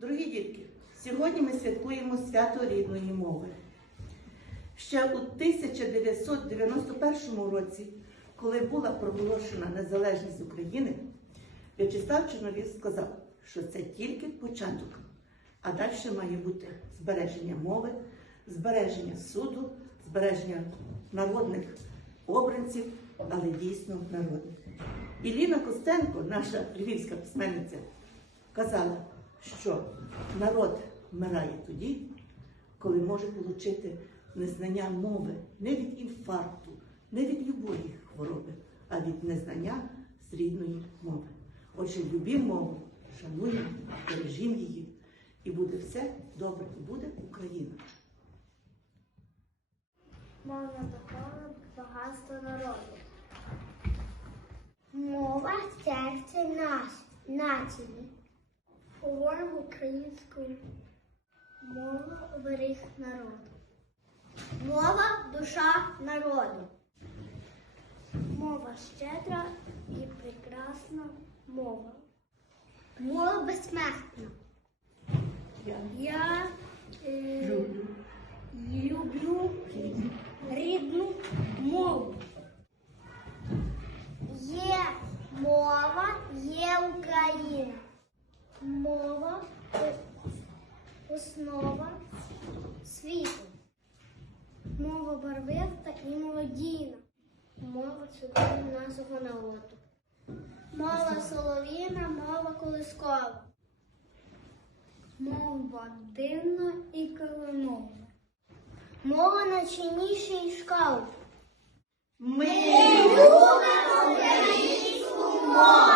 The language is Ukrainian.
Дорогі дітки, сьогодні ми святкуємо свято рідної мови. Ще у 1991 році, коли була проголошена незалежність України, В'ячеслав Чорновіл сказав, що це тільки початок, а далі має бути збереження мови, збереження суду, збереження народних обранців, але дійсно народних. І Ліна Костенко, наша львівська письменниця, казала, що народ вмирає тоді, коли може отримати незнання мови не від інфаркту, не від любої хвороби, а від незнання рідної мови. Отже, любімо мову, шануємо, бережімо її, і буде все добре, і буде Україна. Мовна духовна багатство народу. Мова серце наш, нації. Говоримо українською. Мова оберіг народу. Мова душа народу. Мова щедра і прекрасна мова. Мова безсмертна. Я е, люблю рідну мову. Є мова, є Україна. Основа світу. Мова барвиста і молодійна. Мова чудова нашого народу. Мова солов'їна, мова колискова. Мова дивна і калинова. Мова найчинніший шкаф. Ми Любимо українську мову.